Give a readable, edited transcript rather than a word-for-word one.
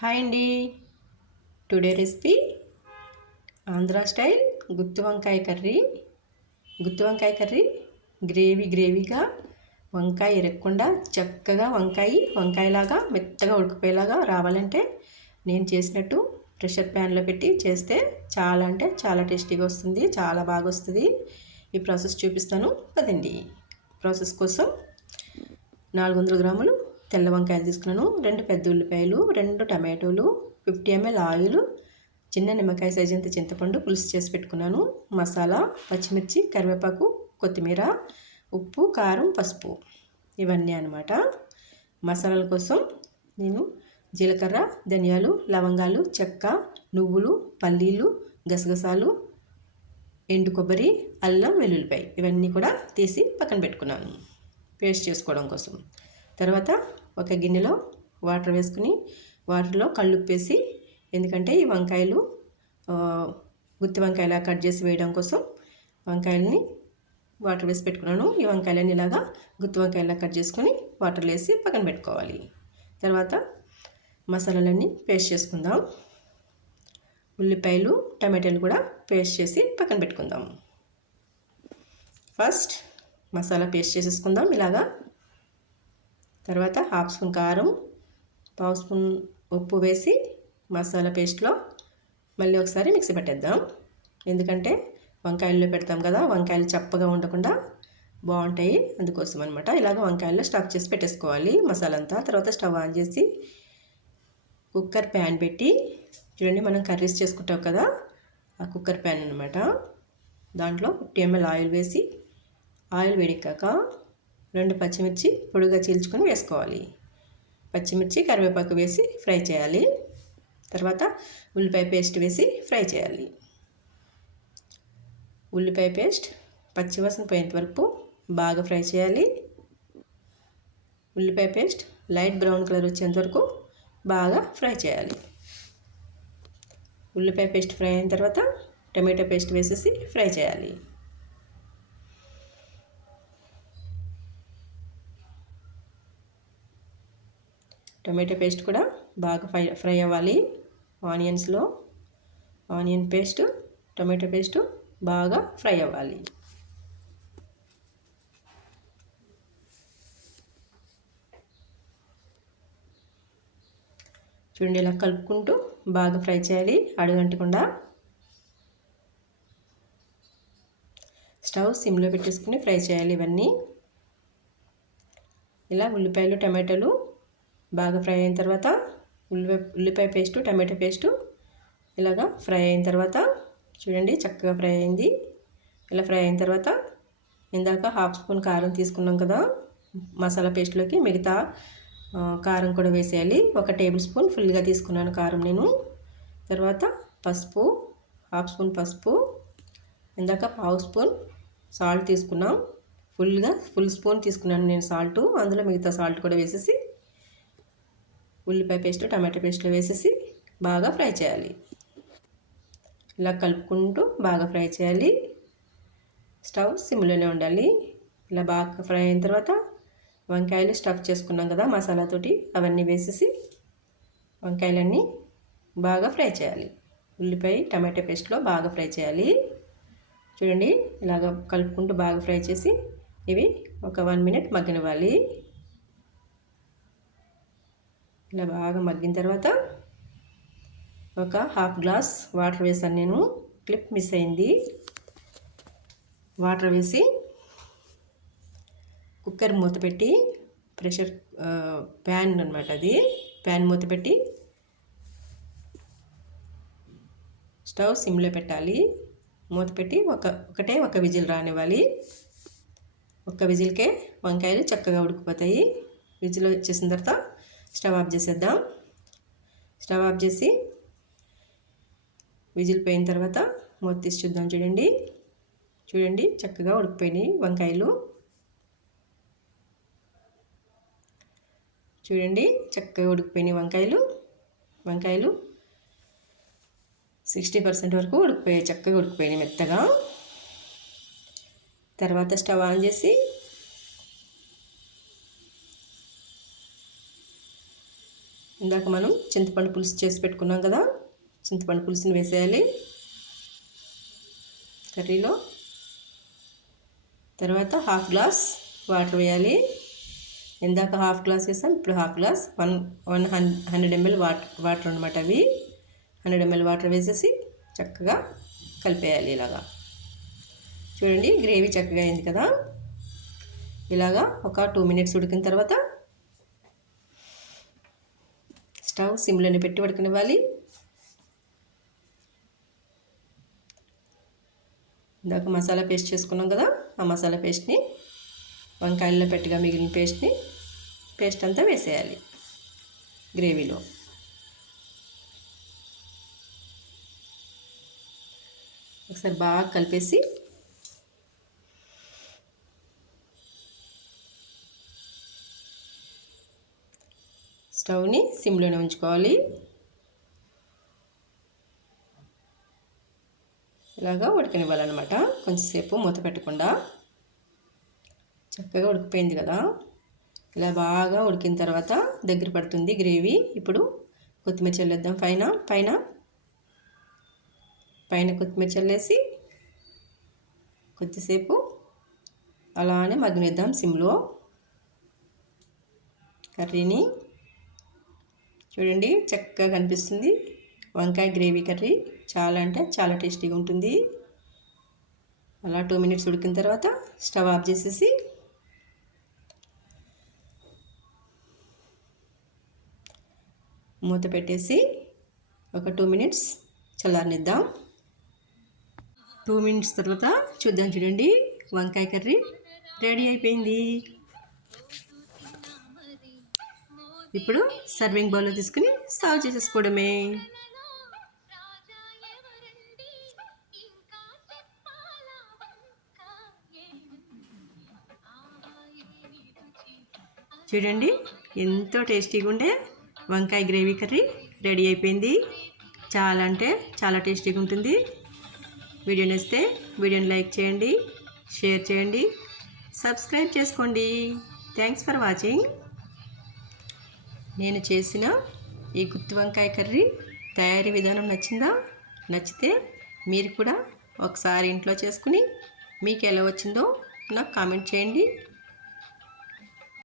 Hi అండి. Today recipe Andhra style గుత్తి వంకాయ curry గ్రేవీగా వంకాయ ఇరగకుండా చక్కగా వంకాయలాగా మెత్తగా ఉడికిపోయేలాగా రావాలంటే నేను చేసినట్టు ప్రెషర్ ప్యాన్లో పెట్టి చేస్తే చాలా అంటే చాలా టేస్టీగా వస్తుంది, చాలా బాగా వస్తుంది. ఈ ప్రాసెస్ చూపిస్తాను పదండి. ప్రాసెస్ కోసం 400 గ్రాములు తెల్ల వంకాయలు తీసుకున్నాను, 2 పెద్ద ఉల్లిపాయలు, 2 టమాటోలు, 50 ml ఆయిల్, చిన్న నిమ్మకాయ సైజ్ అంత చింతపండు పులుసు చేసి పెట్టుకున్నాను, మసాలా పచ్చిమిర్చి, కరివేపాకు, కొత్తిమీర, ఉప్పు, కారం, పసుపు ఇవన్నీ అన్నమాట. మసాలాల కోసం నేను జీలకర్ర, ధనియాలు, లవంగాలు, చెక్క, నువ్వులు, పల్లీలు, గసగసాలు, ఎండు కొబ్బరి, అల్లం, వెల్లుల్లిపాయ ఇవన్నీ కూడా తీసి పక్కన పెట్టుకున్నాను పేస్ట్ చేసుకోవడం కోసం. తర్వాత ఒక గిన్నెలో వాటర్ వేసుకుని వాటర్లో కల్లుప్పు వేసి, ఎందుకంటే ఈ వంకాయలు గుత్తి వంకాయలా కట్ చేసి వేయడం కోసం వంకాయలని వాటర్ వేసి పెట్టుకున్నాను. ఈ వంకాయలని ఇలాగా గుత్తి వంకాయలా కట్ చేసుకొని వాటర్లో వేసి పక్కన పెట్టుకోవాలి. తర్వాత మసాలాలన్నీ పేస్ట్ చేసుకుందాం. ఉల్లిపాయలు, టమాటాలు కూడా పేస్ట్ చేసి పక్కన పెట్టుకుందాం. ఫస్ట్ మసాలా పేస్ట్ చేసేసుకుందాం ఇలాగా. తర్వాత హాఫ్ స్పూన్ కారం, పావు స్పూన్ ఉప్పు వేసి మసాలా పేస్ట్లో మళ్ళీ ఒకసారి మిక్సీ పెట్టేద్దాం. ఎందుకంటే వంకాయల్లో పెడతాం కదా, వంకాయలు చప్పగా ఉండకుండా బాగుంటాయి, అందుకోసం అనమాట. ఇలాగ వంకాయల్లో స్టఫ్ చేసి పెట్టేసుకోవాలి మసాలా అంతా. తర్వాత స్టవ్ ఆన్ చేసి కుక్కర్ ప్యాన్ పెట్టి, చూడండి మనం కర్రీస్ చేసుకుంటాం కదా ఆ కుక్కర్ ప్యాన్ అనమాట. దాంట్లో 50 ml ఆయిల్ వేసి, ఆయిల్ వేడెక్కాక 2 పచ్చిమిర్చి పొడిగా చీల్చుకొని వేసుకోవాలి. పచ్చిమిర్చి, కరివేపాకు వేసి ఫ్రై చేయాలి. తర్వాత ఉల్లిపాయ పేస్ట్ వేసి ఫ్రై చేయాలి. ఉల్లిపాయ పేస్ట్ పచ్చివాసన పోయేంత వరకు బాగా ఫ్రై చేయాలి. ఉల్లిపాయ పేస్ట్ లైట్ బ్రౌన్ కలర్ వచ్చేంత వరకు బాగా ఫ్రై చేయాలి. ఉల్లిపాయ పేస్ట్ ఫ్రై అయిన తర్వాత టమాటో పేస్ట్ వేసేసి ఫ్రై చేయాలి. టమాటో పేస్ట్ కూడా బాగా ఫ్రై అవ్వాలి. ఆనియన్స్లో ఆనియన్ పేస్ట్, టమాటో పేస్ట్ బాగా ఫ్రై అవ్వాలి. చూడండి ఇలా కలుపుకుంటూ బాగా ఫ్రై చేయాలి, అడుగంటకుండా. స్టవ్ సిమ్లో పెట్టేసుకుని ఫ్రై చేయాలి ఇవన్నీ. ఇలా ఉల్లిపాయలు, టమాటాలు బాగా ఫ్రై అయిన తర్వాత ఉల్లిపాయ పేస్టు, టమాటో పేస్టు ఇలాగా ఫ్రై అయిన తర్వాత చూడండి చక్కగా ఫ్రై అయింది. ఇలా ఫ్రై అయిన తర్వాత ఇందాక హాఫ్ స్పూన్ కారం తీసుకున్నాం కదా మసాలా పేస్ట్లోకి, మిగతా కారం కూడా వేసేయాలి. 1 టేబుల్ స్పూన్ ఫుల్గా తీసుకున్నాను కారం నేను. తర్వాత పసుపు, హాఫ్ స్పూన్ పసుపు, ఇందాక పావు స్పూన్ సాల్ట్ తీసుకున్నాం. ఫుల్ స్పూన్ తీసుకున్నాను నేను సాల్ట్. అందులో మిగతా సాల్ట్ కూడా వేసేసి ఉల్లిపాయ పేస్ట్, టమాటో పేస్ట్లో వేసేసి బాగా ఫ్రై చేయాలి. ఇలా కలుపుకుంటూ బాగా ఫ్రై చేయాలి. స్టవ్ సిమ్లోనే ఉండాలి. ఇలా బాగా ఫ్రై అయిన తర్వాత వంకాయలు స్టఫ్ చేసుకున్నాం కదా మసాలాతోటి, అవన్నీ వేసేసి వంకాయలన్నీ బాగా ఫ్రై చేయాలి. ఉల్లిపాయ టమాటో పేస్ట్లో బాగా ఫ్రై చేయాలి. చూడండి ఇలాగ కలుపుకుంటూ బాగా ఫ్రై చేసి ఇవి ఒక 1 minute మగ్గనివ్వాలి. ఇలా బాగా మగ్గిన తర్వాత ఒక హాఫ్ గ్లాస్ వాటర్ వేసాను నేను, క్లిప్ మిస్ అయింది. వాటర్ వేసి కుక్కర్ మూత పెట్టి, ప్రెషర్ ప్యాన్ అనమాట అది, ప్యాన్ మూత పెట్టి స్టవ్ సిమ్లో పెట్టాలి. మూత పెట్టి ఒక విజిల్ రానివ్వాలి. ఒక్క విజిల్కే వంకాయలు చక్కగా ఉడికిపోతాయి. విజిల్ వచ్చేసిన తర్వాత స్టవ్ ఆఫ్ చేసేద్దాం. స్టవ్ ఆఫ్ చేసి విజిల్ పోయిన తర్వాత మూత తీసి చూద్దాం. చూడండి చక్కగా ఉడికిపోయినాయి వంకాయలు. చూడండి చక్కగా ఉడికిపోయినాయి వంకాయలు 60% వరకు ఉడికిపోయాయి, చక్కగా ఉడికిపోయినాయి మెత్తగా. తర్వాత స్టవ్ ఆన్ చేసి ఇందాక మనం చింతపండు పులుసు చేసి పెట్టుకున్నాం కదా, చింతపండు పులుసుని వేసేయాలి కర్రీలో. తర్వాత హాఫ్ గ్లాస్ వాటర్ వేయాలి. ఇందాక హాఫ్ గ్లాస్ వేసాం, ఇప్పుడు హాఫ్ గ్లాస్ 100 ml వాటర్ అనమాట. అవి 100 ml వాటర్ వేసేసి చక్కగా కలిపేయాలి. ఇలాగా చూడండి, గ్రేవీ చక్కగా అయింది కదా. ఇలాగా ఒక 2 minutes ఉడికిన తర్వాత స్టవ్ సిమ్లోనే పెట్టి ఉడకనివ్వాలి. ఇందాక మసాలా పేస్ట్ చేసుకున్నాం కదా, ఆ మసాలా పేస్ట్ని వంకాయల్లో పెట్టగా మిగిలిన పేస్ట్ అంతా వేసేయాలి గ్రేవీలో. ఒకసారి బాగా కలిపేసి స్టవ్ని సిమ్లోనే ఉంచుకోవాలి. ఇలాగా ఉడకనివ్వాలన్నమాట. కొంచెంసేపు మూత పెట్టకుండా. చక్కగా ఉడికిపోయింది కదా. ఇలా బాగా ఉడికిన తర్వాత దగ్గర పడుతుంది గ్రేవీ. ఇప్పుడు కొత్తిమీర చల్లేద్దాం పైన కొత్తిమీర చల్లేసి కొద్దిసేపు అలానే మగ్గనిద్దాం సిమ్లో కర్రీని. చూడండి, చక్కగా కనిపిస్తుంది వంకాయ గ్రేవీ కర్రీ. చాలా అంటే చాలా టేస్టీగా ఉంటుంది. అలా 2 minutes ఉడికిన తర్వాత స్టవ్ ఆఫ్ చేసేసి మూత పెట్టేసి ఒక 2 minutes చల్లారనిద్దాం. 2 minutes తర్వాత చూద్దాం. చూడండి, వంకాయ కర్రీ రెడీ అయిపోయింది. ఇప్పుడు సర్వింగ్ బౌల్లో తీసుకుని సర్వ్ చేసేసుకోవడమే. చూడండి, ఎంతో టేస్టీగా ఉండే వంకాయ గ్రేవీ కర్రీ రెడీ అయిపోయింది. చాలా అంటే చాలా టేస్టీగా ఉంటుంది. వీడియో నచ్చితే వీడియోని లైక్ చేయండి, షేర్ చేయండి, సబ్స్క్రైబ్ చేసుకోండి. Thanks for watching. నేను చేసిన ఈ గుత్తి వంకాయ కర్రీ తయారీ విధానం నచ్చిందా? నచ్చితే మీరు కూడా ఒకసారి ఇంట్లో చేసుకుని మీకు ఎలా వచ్చిందో నాకు కామెంట్ చేయండి.